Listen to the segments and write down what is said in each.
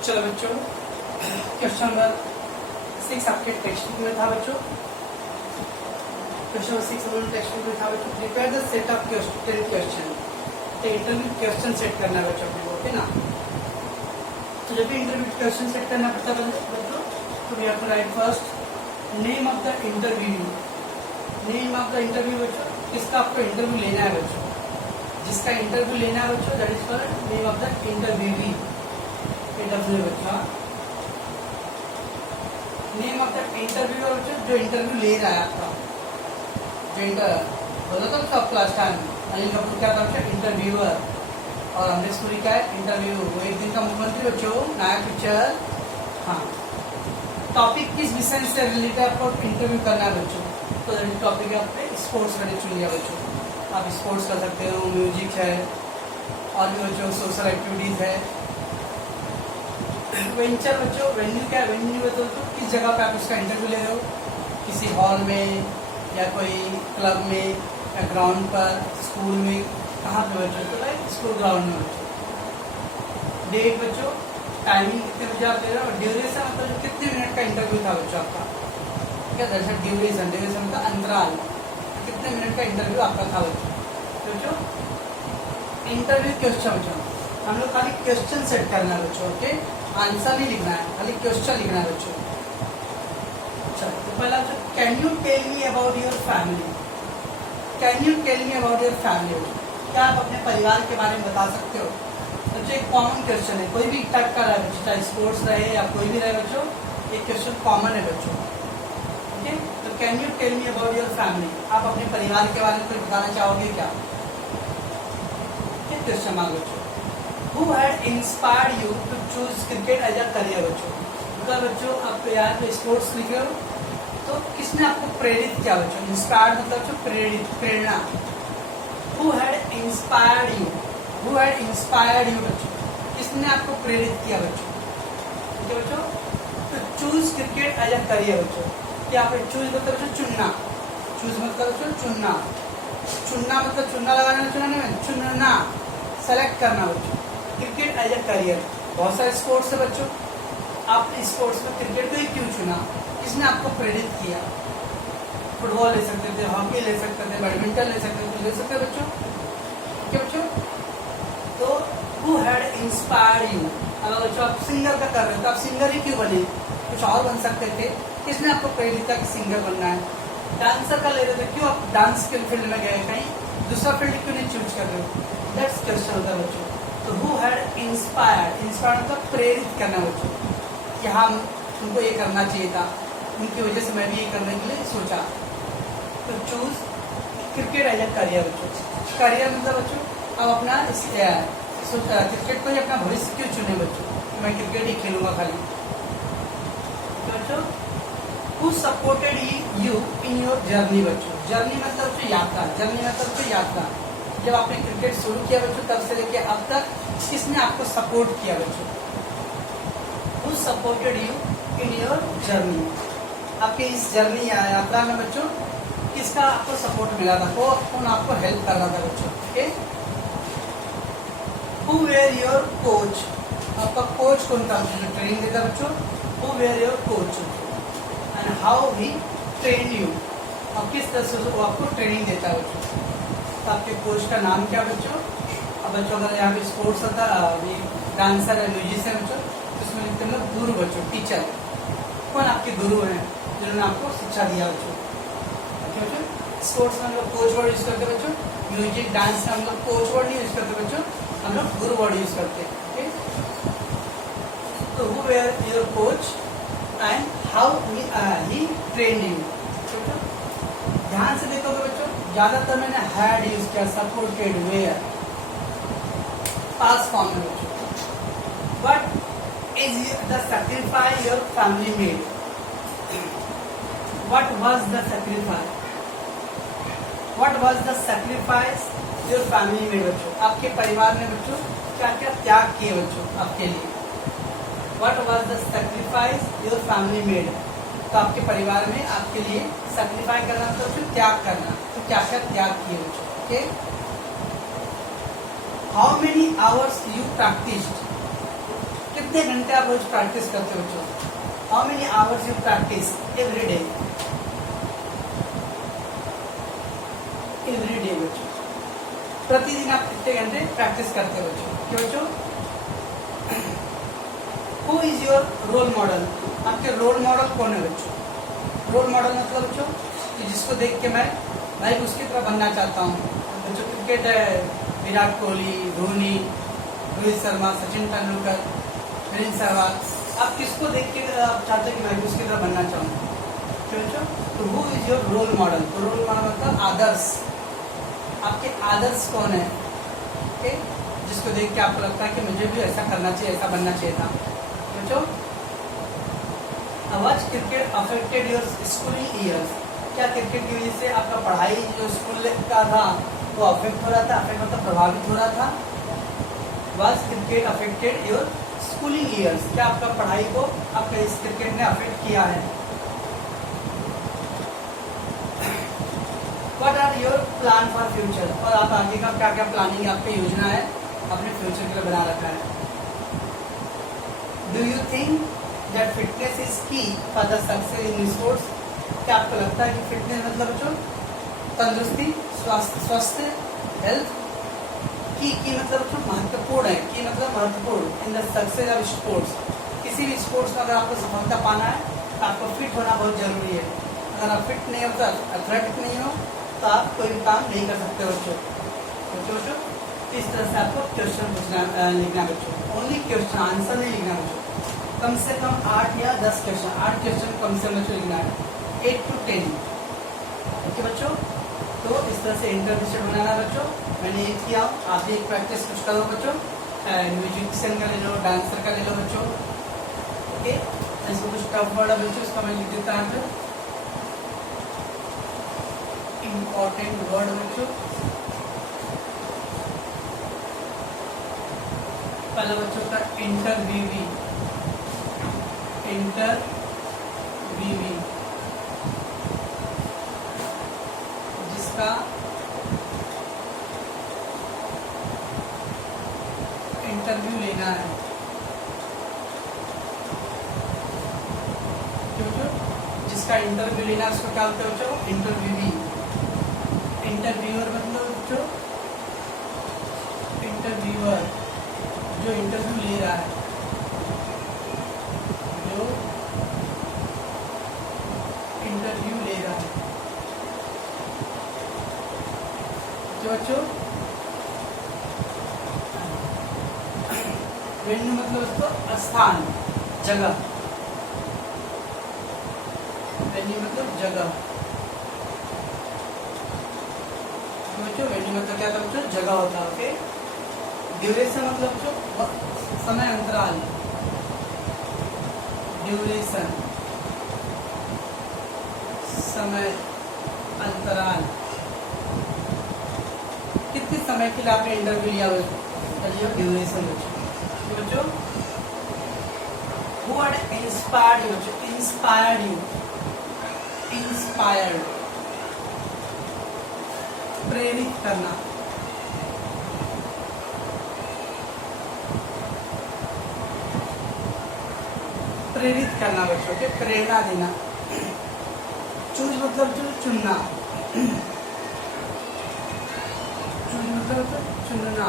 चलो बच्चों, question number 6 आपके टेक्स्ट बुक में था बच्चों। क्वेश्चन नंबर 6 हमारे टेक्स्ट बुक में था बच्चों। Prepare the set of 10 question. Interview question set करना है बच्चों अपने को, ओके ना। तो जब भी इंटरव्यू क्वेश्चन सेट करना पड़ता है बच्चों, तो we have to write first name of the interview. Name of the interview बच्चों, किसका आपको इंटरव्यू लेना है बच्चों, जिसका इंटरव्यू लेना है बच्चों, that is called name of the interviewee. Interview बच्चों, नेम ऑफ द इंटरव्यू बच्चों, जो इंटरव्यू ले रहा है आपका, जो बोला था सब क्लास टाइम अनिल कपूर क्या था बच्चों, इंटरव्यूअर। और अमरीश पुरी का है इंटरव्यू, वो एक दिन का मुख्यमंत्री बच्चों, नया पिक्चर। हाँ, टॉपिक किस विषय से रिलेटेड आपको इंटरव्यू करना है बच्चों, तो टॉपिक है आपने स्पोर्ट्स मैंने चुन लिया बच्चों। आप स्पोर्ट्स कर सकते हो, म्यूजिक है, और भी बच्चों सोशल एक्टिविटीज है। वेंचर बच्चों, वेन्यू क्या है, वेन्यू बच्चों किस जगह पे आप उसका इंटरव्यू ले रहे हो, किसी हॉल में या कोई क्लब में या ग्राउंड पर, स्कूल में, कहाँ पे बच्चों, तो लाइक स्कूल ग्राउंड में बच्चों। डेट बच्चों, टाइमिंग कितने बजे आप ले रहे हो, ड्यूरेशन मतलब कितने मिनट का इंटरव्यू था बच्चों आपका, क्या दरअसल ड्यूरेशन, ड्यूरेशन का अंतराल, कितने मिनट का इंटरव्यू आपका था बच्चों। इंटरव्यू क्वेश्चन बच्चों, हम लोग खाली क्वेश्चन सेट करना है बच्चों, ओके, आंसर नहीं लिखना है, खाली क्वेश्चन लिखना है बच्चों। चलो तो पहला बच्चों, can you tell me about your family. Can you tell me about your family, क्या आप अपने परिवार के बारे में बता सकते हो। बच्चों एक कॉमन क्वेश्चन है, कोई भी टाइप का रहे बच्चों, चाहे स्पोर्ट्स रहे या कोई भी रहे बच्चों, एक क्वेश्चन कॉमन है बच्चों, ओके। तो can you tell me about your family, आप अपने परिवार के बारे में कुछ बताना चाहोगे क्या, क्वेश्चन मांग बच्चों। Who had inspired you to choose cricket as a career बच्चों, मतलब बच्चों आप यहाँ पे स्पोर्ट्स लिखे हो, तो किसने आपको प्रेरित किया बच्चों, इंस्पायर्ड मतलब बच्चों प्रेरित, प्रेरणा। Who had inspired you, who had inspired you बच्चों, किसने आपको प्रेरित किया बच्चों, ठीक है बच्चों। तो choose cricket as a career बच्चों, क्या आप चूज मतलब बच्चों चुनना, चूज मतलब बच्चों चुनना, चुनना मतलब चुनना लगाना, चुनना नहीं, चुनना सेलेक्ट करना बच्चों, क्रिकेट एज अ करियर। बहुत सारे स्पोर्ट्स है बच्चों, आप स्पोर्ट्स में क्रिकेट को ही क्यों चुना, किसने आपको प्रेरित किया। फुटबॉल ले सकते थे, हॉकी ले सकते थे, बैडमिंटन ले सकते थे, ले सकते बच्चों, ठीक है बच्चों। तो हु हैड इंस्पायर्ड यू, अगर बच्चों आप सिंगर का कर रहे हो तो आप सिंगर ही क्यों बने, कुछ और बन सकते थे, किसने आपको प्रेरित किया कि सिंगर बनना है। डांसर का ले रहे थे, क्यों आप डांस के फील्ड में गए, कहीं दूसरा फील्ड क्यों नहीं चूज कर रहे हो, दैट्स क्वेश्चन होता है बच्चों। तो हु हैड इंस्पायर्ड, इंस्पायर्ड मतलब प्रेरित करना बच्चों, कि हम उनको ये करना चाहिए था, उनकी वजह से मैं भी ये करने के लिए सोचा। तो choose cricket as a career बच्चों। करियर मतलब बच्चों आप अपना क्रिकेट को ही अपना भविष्य क्यों चुने बच्चों, मैं क्रिकेट ही खेलूंगा खाली। तो बच्चों who supported you in your journey बच्चों, जर्नी मतलब बच्चों यात्रा, जर्नी मतलब बच्चों यात्रा। जब आपने क्रिकेट शुरू किया बच्चों तब से लेके अब तक किसने आपको सपोर्ट किया बच्चों, who supported you in your journey, आपके इस जर्नी यात्रा में बच्चों किसका आपको सपोर्ट मिला था, कौन आपको हेल्प कर रहा था बच्चों, okay. Who were your coach, आपका कोच कौन था जो ट्रेनिंग देता बच्चों, who were your coach and how he train you, और किस तरह से वो आपको ट्रेनिंग देता है बच्चों। तो आपके कोच का नाम क्या बच्चों, अब बच्चों अगर यहाँ पे स्पोर्ट्स होता है, डांसर है, म्यूजिशियन बच्चों, तो उसमें लिखते हैं लोग गुरु बच्चों, टीचर, कौन आपके गुरु हैं जिन्होंने आपको शिक्षा दिया बच्चों, ठीक है बच्चों। स्पोर्ट्स में हम लोग कोच वर्ड यूज करते बच्चों, म्यूजिक डांस में हम लोग कोच वर्ड नहीं यूज करते बच्चों, हम लोग गुरु वर्ड यूज करते हैं, ओके। तो who were your coach and how he train you, ध्यान से देखोगे बच्चों, ज्यादातर मैंने हैड यूज किया, सपोर्टेड, वेयर, पास फॉर्म में बच्चों। What is the sacrifice your family made, what was the sacrifice, what was the sacrifice your family made बच्चों, आपके परिवार ने बच्चों क्या क्या त्याग किए बच्चों आपके लिए। What was the sacrifice your family made, तो आपके परिवार में आपके लिए सैक्रिफाई करना तो त्याग करना, तो क्या क्या त्याग किए बच्चों, okay. How many hours you practised, कितने घंटे आप रोज प्रैक्टिस करते हो बच्चों? How many hours you practice every day? Every day बच्चों, प्रतिदिन आप कितने घंटे प्रैक्टिस करते हो बच्चों? क्यों बच्चों? Who is your role model? आपके रोल मॉडल कौन है बच्चों? रोल मॉडल मतलब बच्चों कि जिसको देख के मैं उसकी तरह बनना चाहता हूँ। बच्चों क्रिकेट है, विराट कोहली, धोनी, रोहित शर्मा, सचिन तेंदुलकर, वीरेंद्र सहवाग। आप किसको देख के आप चाहते हैं कि मैं उसकी तरह बनना चाहूँ? क्यों बच्चों? तो who is your role model? तो रोल मॉडल मतलब आदर्श। आपके आदर्श कौन है? ओके, जिसको देख के आपको लगता है कि मुझे भी ऐसा करना चाहिए, ऐसा बनना चाहिए था। बच्चों, was cricket affected your schooling years? क्या क्रिकेट की वजह से आपका पढ़ाई जो स्कूल का था वो अफेक्ट हो रहा था? अफेक्ट मतलब प्रभावित हो रहा था। was cricket affected your schooling years? क्या आपका पढ़ाई को आपका इस क्रिकेट ने अफेक्ट किया है? What are your plan for future? और आप आगे का क्या क्या प्लानिंग आपकी योजना है अपने फ्यूचर के लिए बना रखा है? Do you think that fitness is key for the success in sports? क्या आपको लगता है कि फिटनेस मतलब बच्चों तंदुरुस्ती, स्वास्थ्य, हेल्थ की मतलब बच्चों महत्वपूर्ण है। की मतलब महत्वपूर्ण in the success of sports. किसी भी स्पोर्ट्स में अगर आपको सफलता पाना है तो आपको फिट होना बहुत जरूरी है। अगर आप फिट नहीं होता, एथलेटिक नहीं हो, तो आप कोई भी काम नहीं कर सकते बच्चों। इस तरह से आपको क्वेश्चन लिखना बच्चों। ओनली क्वेश्चन, आंसर नहीं लिखना बच्चों। कम से कम 8 या 10 क्वेश्चन, 8 क्वेश्चन कम से कम बच्चों लिखना है, 8 to 10। ओके बच्चों, तो इस तरह से इंटरव्यू बनाना बच्चों। मैंने ये किया, आप भी एक प्रैक्टिस कुछ करो बच्चों। म्यूजिशियन का ले लो, डांसर का ले लो बच्चों। ओके, इसको कुछ टफ वर्ड है बच्चों, इसका मैं लिख देता है। इम्पोर्टेंट वर्ड बच्चों, पहला बच्चों का इंटरव्यूवी, जिसका इंटरव्यू लेना है। जिसका इंटरव्यू लेना है उसको क्या बोलते हैं बच्चों? इंटरव्यूवी। इंटरव्यूअर मतलब बच्चों इंटरव्यूअर जो इंटरव्यू ले रहा है, जो इंटरव्यू ले रहा है। जो बच्चों वेन्यू मतलब उसको स्थान, जगह। वेन्यू मतलब जगह। बच्चों वेन्यू मतलब क्या था बच्चों? जगह होता है। ओके, ड्यूरेशन मतलब बच्चों समय अंतराल। ड्यूरेशन समय अंतराल, कितने समय के लिए आपने इंटरव्यू लिया बच्चों? ड्यूरेशन बच्चों। Who had inspired you बच्चों? इंस्पायर्ड यू, इंस्पायर्ड प्रेरित करना। प्रेरित करना बच्चों के, प्रेरणा देना। चूज मतलब जो चुनना, चूज मतलब चुनना,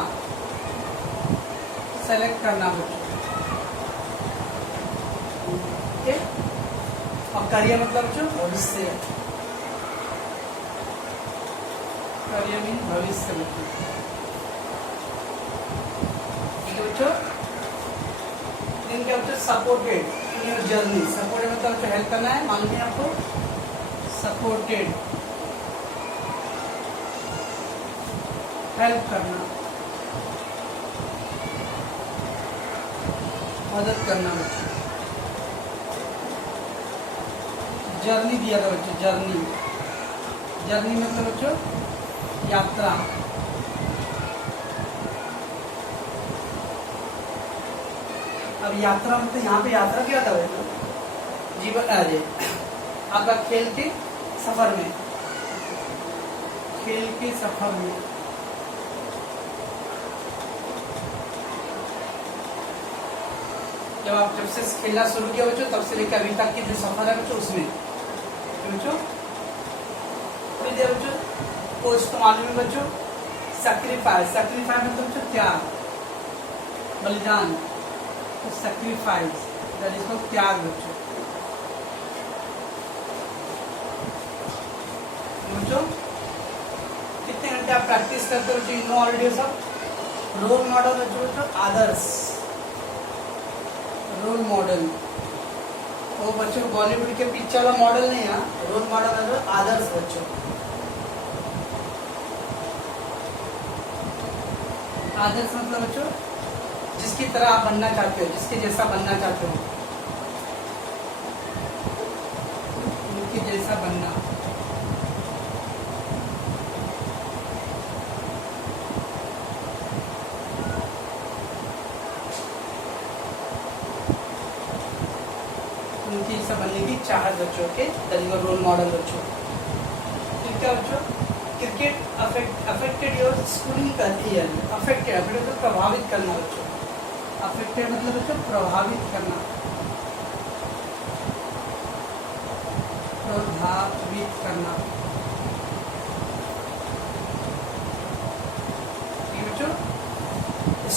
सेलेक्ट करना बच्चों। ओके, और करियर मतलब बच्चों भविष्य। करियर मीन भविष्य बच्चों। इनके बच्चों supported in your journey. Supported मतलब हेल्प करना है, मालूम है आपको? सपोर्टेड हेल्प करना, मदद करना बच्चों। जर्नी दिया था बच्चों, जर्नी। जर्नी मतलब बच्चों यात्रा। अब यात्रा मतलब यहाँ पे यात्रा क्या था बच्चों? जीवन आपका खेल के सफर में, खेल के सफर में। जब से खेलना शुरू किया बच्चों तब से लेकर अभी तक की जो सफर है बच्चों उसमें बच्चों फिर दिया बच्चों पोस्ट तो मालूम है बच्चों सैक्रिफाइस मतलब बच्चों त्याग बलिदान तो सैक्रिफाइस दैट इज कॉल्ड त्याग बच्चों कितने घंटे आप प्रैक्टिस करते हो बच्चों नो ऑलरेडी सब रोल मॉडल बच्चों आदर्श रोल मॉडल वो बच्चों बॉलीवुड के पिक्चर वाला मॉडल नहीं है रोल मॉडल है आदर्श बच्चों आदर्श मतलब बच्चों जिसकी तरह आप बनना चाहते हो जिसके जैसा बनना चाहते हो उनके जैसा बनना उनकी जैसा बनने की चाहत बच्चों के रोल मॉडल बच्चों फिर क्या बच्चों cricket affected your schooling year affected मतलब प्रभावित करना बच्चों अफेक्टेड मतलब बच्चों प्रभावित करना प्रभावित करना ये बच्चों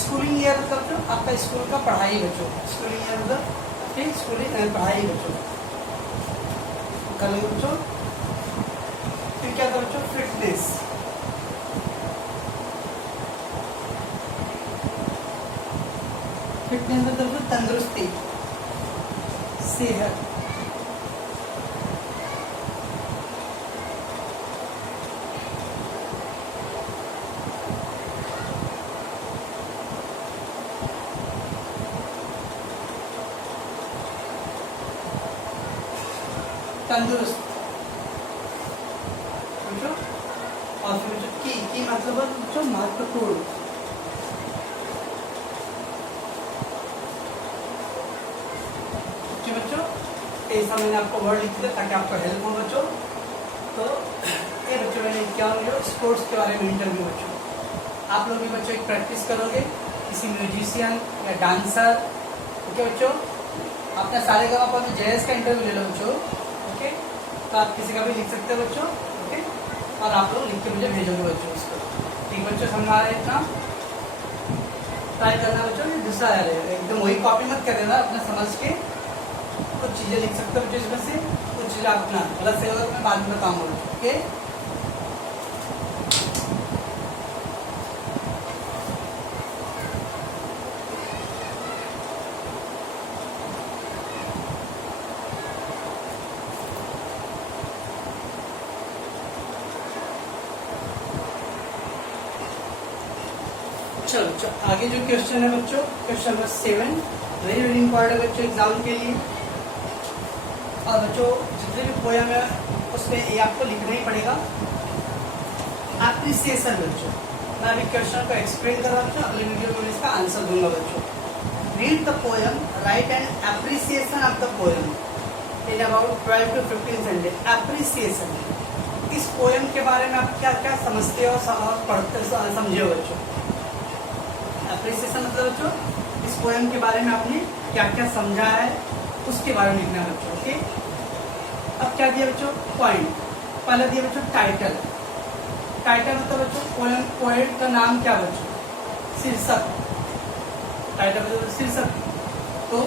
स्कूलिंग ईयर मतलब आपका स्कूल का पढ़ाई बच्चों स्कूलिंग ईयर मतलब स्कूलिंग पढ़ाई बच्चों कल बच्चों फिर क्या था बच्चों फिटनेस फिटनेस मतलब तंदुरुस्ती सेहत तंदुरुस्त और फिर की मतलब जो महत्वपूर्ण बच्चों ऐसा मैंने आपको वर्ड लिख दिया ताकि आपको हेल्प हो बच्चों तो ये बच्चों मैंने क्या हो स्पोर्ट्स के बारे में इंटरव्यू बच्चों आप लोग भी बच्चों एक प्रैक्टिस करोगे किसी म्यूजिशियन या डांसर ओके बच्चों अपने सारे गाँव पर जेएस का इंटरव्यू ले लो बच्चों ओके तो आप किसी का भी लिख सकते हो बच्चों ओके और आप लोग लिख के मुझे भेजोगे बच्चों उसको ठीक बच्चों समझा रहे इतना ट्राई करना बच्चों ये दूसरा आ रहा है एकदम वही कॉपी मत कर देना अपना समझ के कुछ चीज़ें लिख सकते हो बच्चों इसमें से कुछ चीज़ें अपना गलत से मैं बाद में बताऊँगा बच्चों ओके चलो आगे जो क्वेश्चन है बच्चों question number 7 very very important बच्चों एग्जाम के लिए और बच्चों जितने भी पोयम है उसमें ये आपको लिखना ही पड़ेगा एप्रिसिएशन बच्चों मैं अभी क्वेश्चन को एक्सप्लेन कर रहा हूँ अगले वीडियो में इसका आंसर दूंगा बच्चों read the poem right and appreciation of the poem in about 12 to 15 sentence appreciation इस पोयम के बारे में आप क्या क्या समझते हो और पढ़ते समझे हो बच्चों एप्रिसिएशन मतलब बच्चों इस पोएम के बारे में आपने क्या क्या समझा है उसके बारे में लिखना है बच्चों ओके अब क्या दिया बच्चों पॉइंट पहले दिया बच्चों टाइटल टाइटल मतलब बच्चों पोएम का नाम क्या बच्चों शीर्षक टाइटल मतलब शीर्षक तो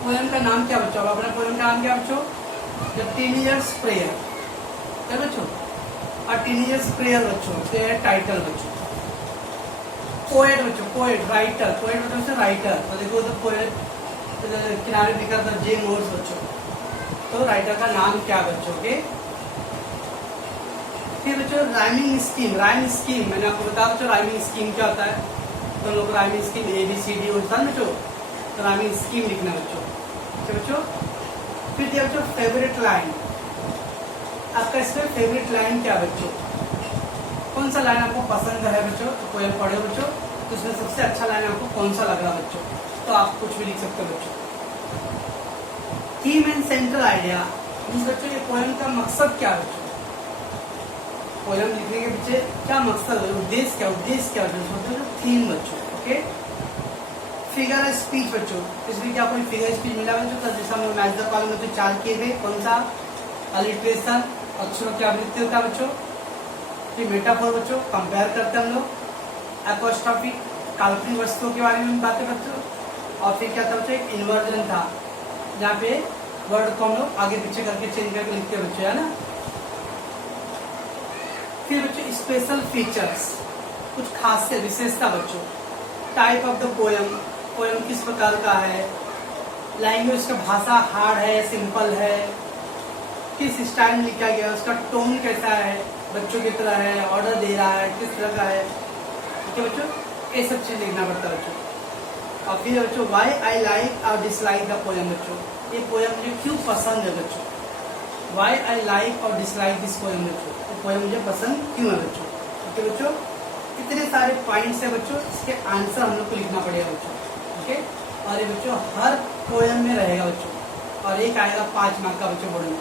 पोएम का नाम क्या बच्चों अपना पोएम का नाम क्या बच्चों द टीनेजर्स प्रेयर है बच्चों और टीनेजर्स प्रेयर बच्चों ये है टाइटल बच्चों पोएट बच्चों पोएट राइटर पोएट मतलब से राइटर तो देखो तो पोएट किनारे लिखा था जे मोर्स बच्चों तो राइटर का नाम क्या बच्चों के फिर बच्चों राइमिंग स्कीम मैंने आपको बताया बच्चों राइमिंग स्कीम क्या होता है तो लोग राइमिंग स्कीम ABCD होता है बच्चों तो राइमिंग स्कीम लिखना बच्चों ठीक बच्चों फिर दिया बच्चों फेवरेट लाइन आपका इसमें फेवरेट लाइन क्या बच्चों कौन सा लाइन आपको पसंद है बच्चों तो पोएम पढ़े बच्चों तो उसमें सबसे अच्छा लाइन आपको कौन सा लग रहा बच्चों तो आप कुछ भी लिख सकते हो बच्चों थीम एंड सेंट्रल आइडिया बच्चों ये पोएम का मकसद क्या है बच्चों पोएम लिखने के पीछे क्या मकसद है उद्देश्य क्या है बच्चों थीम बच्चों ओके फिगर स्पीच बच्चों, इसमें क्या कोई फिगर स्पीच मिला बच्चों? तो जैसे हम मैच द कॉलम में तो 4 किए थे, कौन सा? अलिट्रेशन, अक्षरों की आवृत्ति होता है बच्चों। फिर मेटाफोर बच्चों, कंपेयर करते हैं हम लोग। एपोस्ट्रॉफी, काल्पनिक वस्तुओं के बारे में बातें बच्चों। और फिर क्या था बच्चों? एक इन्वर्जन था, जहाँ पे वर्ड को हम लोग आगे पीछे करके चेंज करके लिखते हैं बच्चों, है ना। फिर बच्चों स्पेशल फीचर्स, कुछ खासियत विशेषता बच्चों। Type of the poem, poem किस प्रकार का है, लैंग्वेज का भाषा हार्ड है सिंपल है, किस स्टाइल में लिखा गया, उसका टोन कैसा है, बच्चों की तरह है, ऑर्डर दे रहा है, किस तरह का है, ठीक है बच्चों। ये सब चीज लिखना पड़ता है बच्चों। और फिर बच्चों वाई आई लाइक और डिसलाइक द पोयम बच्चों, ये पोयम मुझे क्यों पसंद है बच्चों। वाई आई लाइक और डिसलाइक दिस पोयम बच्चों, ये पोयम मुझे पसंद क्यों है बच्चों, ठीक है बच्चों। इतने सारे पॉइंट्स है बच्चों, इसके आंसर हम लोग को लिखना पड़ेगा बच्चों, ठीक है। और ये बच्चों हर पोयम में रहेगा बच्चों, और एक आएगा 5 मार्क का बच्चों बोर्ड में,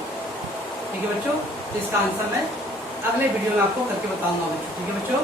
ठीक है बच्चों। तो इसका आंसर मैं अगले वीडियो में आपको करके बताऊंगा बच्चों, ठीक है बच्चों।